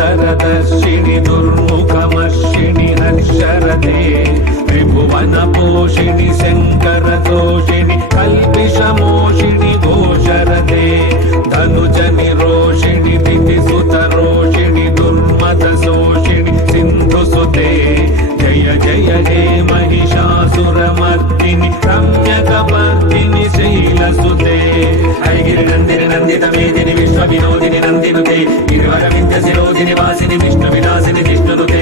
दुर्धरदर्शिनि दुर्मुखमर्षिणि हर्षरते त्रिभुवनपोषिणि शङ्करदोषिणि कल्पिषमोषिणि घोषरते धनुजनि रोषिणि दितिसुतरोषिणि दुर्मदशोषिणि सिन्धुसुते जय जय हे महिषासुरमर्दिनि रम्यकपर्दिनि शैलसुते గిరి నందిని నందిత మేదిని విశ్వ వినోదిని నందినుకే. గిరివర విద్య శిరోదిని వాసిని విష్ణు విలాసిని జిష్ణునుతే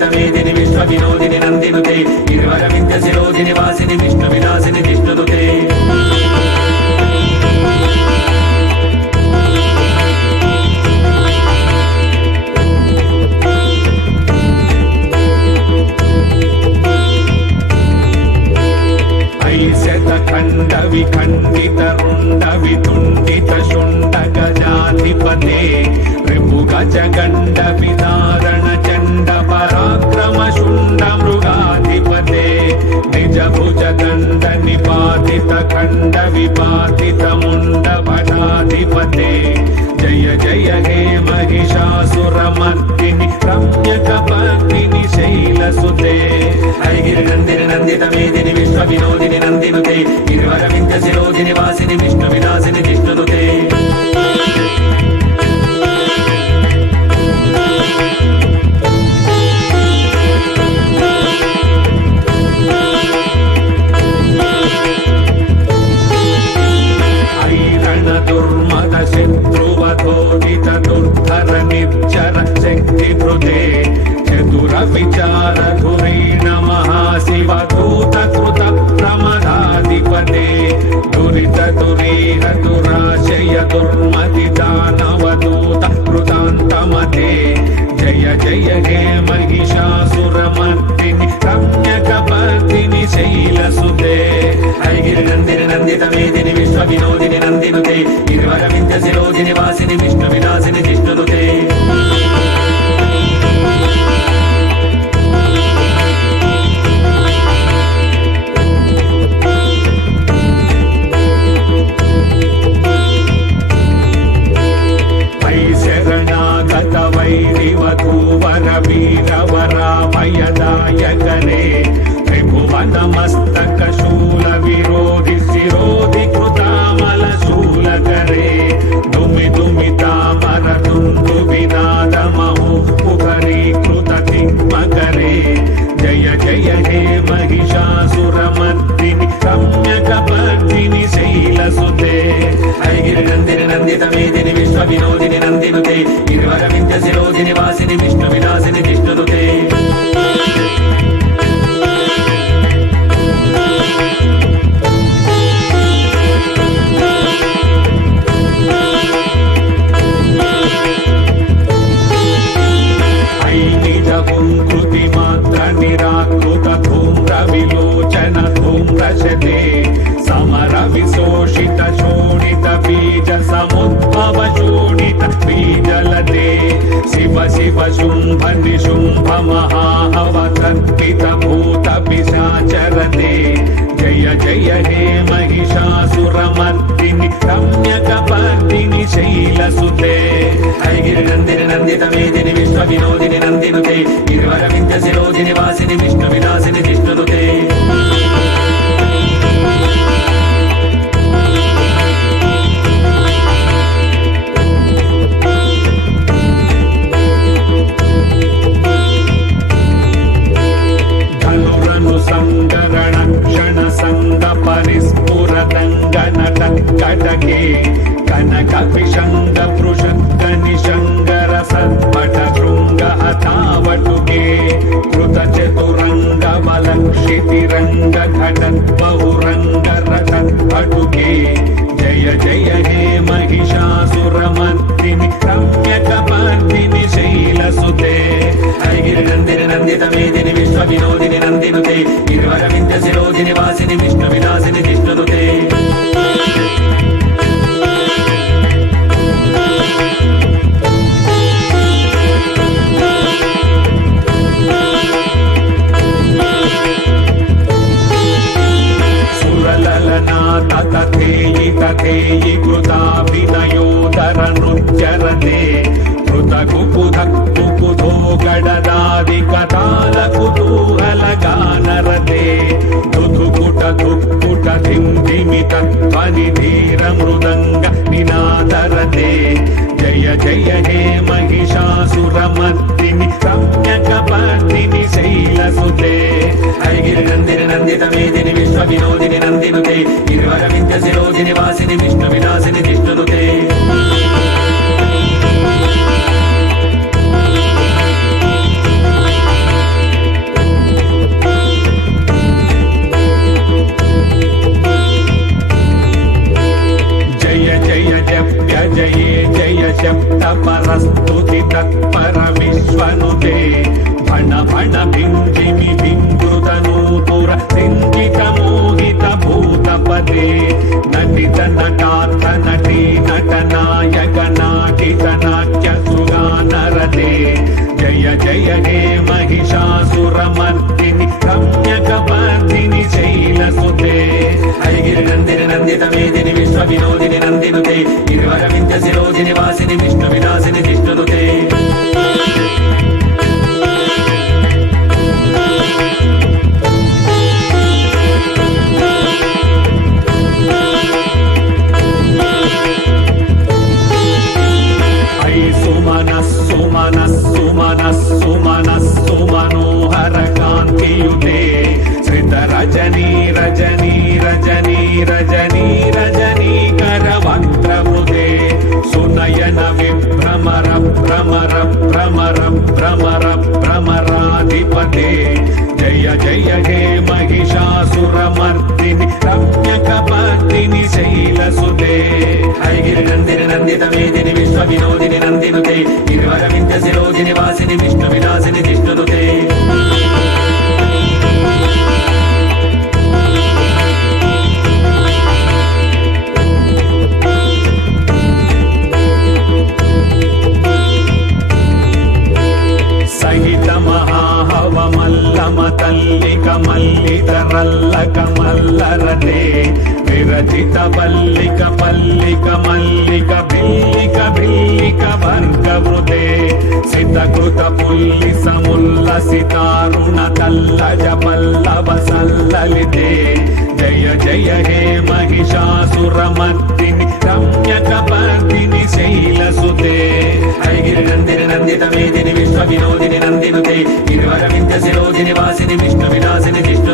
శ్వేతవేదిని విశ్వ వినోదిని నందినుతే ఇరువర విద్య శిరోదిని వాసిని విష్ణు విలాసిని తిష్ణునుతే ఖండ విఖండిత గజాధిపతే రిపు గజగండ విదారణ చుండ మృగాధిపతే. నిజ భుజ దండ నిపాతిత ఖండ విపాతిత ముండ భటాధిపతే జయ జయ హే మహిషాసురమర్దిని రమ్యక భక్తిని శైలసుతే. హరిగిరి నందిని నందిత మేదిని విశ్వ వినోదిని నందినుతే. గిరివర విద్య శిరోదిని వాసిని విష్ణు విలాసిని విష్ణునుతే. విశ్వ వినోదిని నందినుతే నిర్వర విద్య శిరోధిని వాసిని విష్ణు వినా ವಂದಿತ ಮೇದಿನಿ ವಿಶ್ವ ವಿನೋದಿನಿ ನಂದಿನುತೆ ನಿರ್ವರ ವಿದ್ಯ ಸಿರೋದಿನಿ ವಾಸಿನಿ ವಿಷ್ಣು ವಿಲಾಸಿನಿ మృదంగ నినాదరతే. జయ జయ హే మహిషాసురమర్దిని రమ్యకపర్దిని శైలసుతే. హరిగిరి నందిని నందిత మేదిని విశ్వ వినోదిని నందినుతే గిరివర విద్య శిరోదిని వాసిని విష్ణు విలాసిని విష్ణునుతే ప్రస్తుతి తత్పర విశ్వనుతే భణ భణ భింజిమి భింగృత నూపుర సింజిత మోహిత భూతపదే నటిత నటార్థ నటీ నట నాయక నాటిత నాట్య సుగా నరదే జయ జయ హే మహిషాసురమర్దిని రమ్యక పర్దిని శైలసుతే. హరిగిరి నందిని నందిత మేదిని విశ్వ వినోదిని నందినుతే. గిరివర విష్ణు విలాసిని భ్రమరాధిపతే జయ జయ హే మహిషాసురమర్దిని రమ్యక పర్దిని శైలసుతే హరిగిరి నందిని నందిత మేదిని విశ్వ వినోదిని నందినుతే గిరివర వింధ్య శిరోదిని వాసిని విష్ణు విలాసిని జిష్ణునుతే కమ తల్లి కమల్లిత రల్ల మల్లరతే విరచిత పల్లిక పల్లిక మల్లిక బిల్లి బిల్లిక సిద్ధకృత పుల్లి సముల్లసితారుణ తల్లజ పల్లవ సల్లలితే. జయ జయ హే మహిషాసురమర్దిని రమ్యక పర్దిని శైలసుతే హరిగిరి నందిని నందిత మేదిని విశ్వ వినోదిని నందినుతే. గిరివర వింధ్య శిరోదిని వాసిని విష్ణు విలాసిని విష్ణు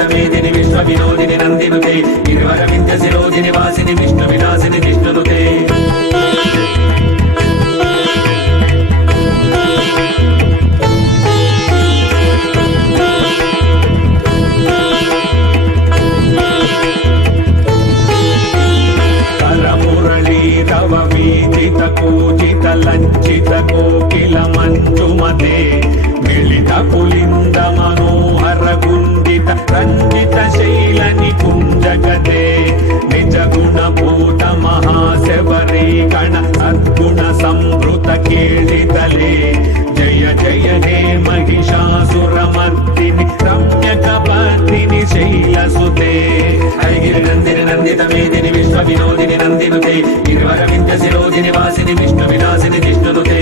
నందిని నందిత వినోదిని నందినుతే గిరివర విద్య శిరోదిని వాసిని విష్ణు విలాసిని నందిని విశ్వ వినోదిని నందినుతే గిరివర విద్య శిరోదిని వాసిని విష్ణు విలాసిని జిష్ణునుతే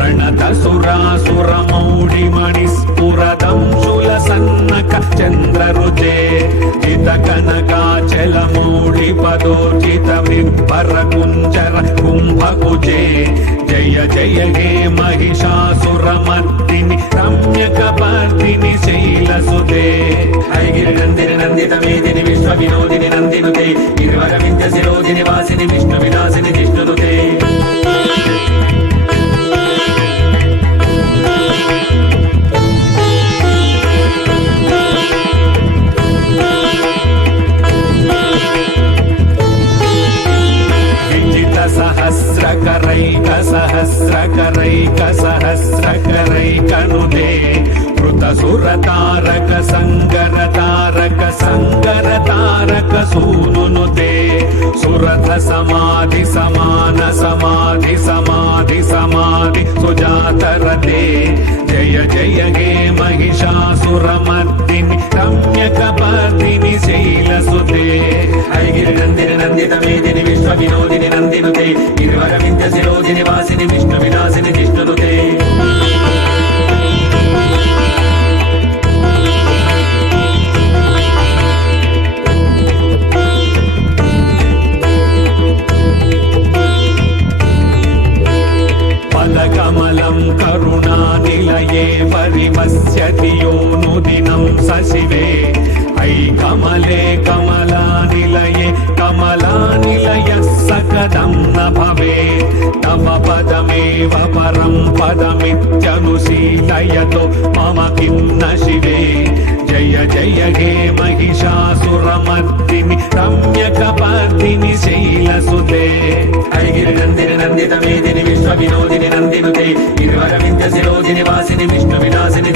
ప్రణత సురాసురమౌడి మణి స్ఫురదంశుల సన్నక చంద్రరుచే చిత కనకాచల మౌడి పదోచిత విబ్బర కుంచర కుంభకుచే జయ జయ హే మహిషాసురమర్దిని రమ్యకపర్దిని శైలసుతే హైగిరి నందిని నందిత మేదిని విశ్వ వినోదిని నందినుతే గిరివర విద్య శిరోదిని వాసిని విష్ణు విలాసిని వందిత మేదిని విశ్వ వినోదిని నందినుతే నిర్వర విద్య శిరోధిని వాసిని విష్ణు విలాసిని జిష్ణునుతే కమలం కరుణానిలయే పరిపశ్యతి యో నుదినం సశివే. పదమిత్యను సీతయతో మమ కిన్న శివే. జయ జయ గే మహిషాసురమర్దిని రమ్యకపర్దిని శైలసుతే అయిగిరి నందిని నందిత మేదిని విశ్వ వినోదిని నందినుతే ఇరువర విద్య శిరోదిని వాసిని విష్ణు విలాసిని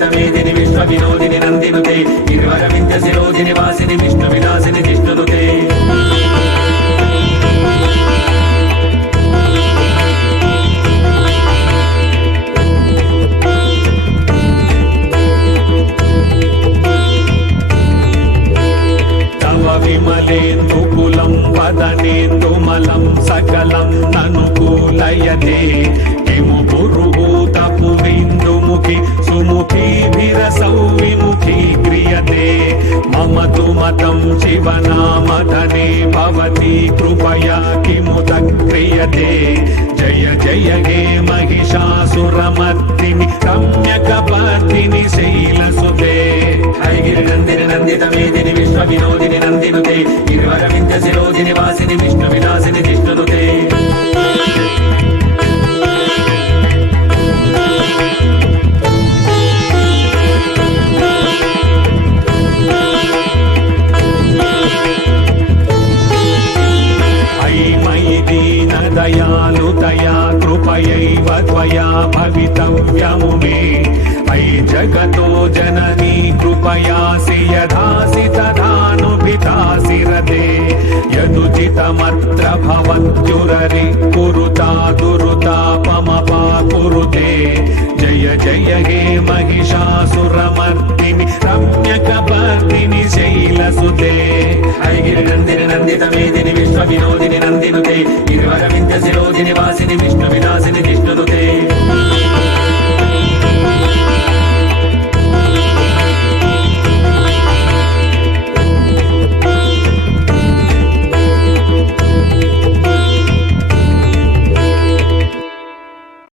శ్వేతమేదిని విశ్వ వినోదిని నందినుతే ఇరువర విద్య శిరోధిని వాసిని విష్ణు విలాసిని జిష్ణునుతే విమలేందు కులం వదనేందు మలం సకలం అనుకూలయతే मातं शिवनामधने भवति कृपया किमुदक्रियते जय जय हे महिषासुरमर्दिनि रम्यकपर्दिनि शैलसुते हरिगिरिनन्दिनिनन्दितमेदिनि विश्वविनोदिनि नन्दिनुते गिरिवरविन्द्यशिरोदिनि वासिनि विष्णुविलासिनि जिष्णुनुते भवितव्यमुमे अयि जगतो जननी कृपयासि यथासि तथानुभितासि रते यदुचितमत्र भवत्युररि कुरुता दुरुतापमपा कुरुते जय जय हे महिषासुरमर्दिनि रम्यकपर्दिनि शैलसुते ऐगिरिनन्दिनि नन्दितमेदिनि विश्वविनोदिनि नन्दिनुते गिरिवरविन्द्यशिरोदिनि वासिनि विष्णुविलासिनि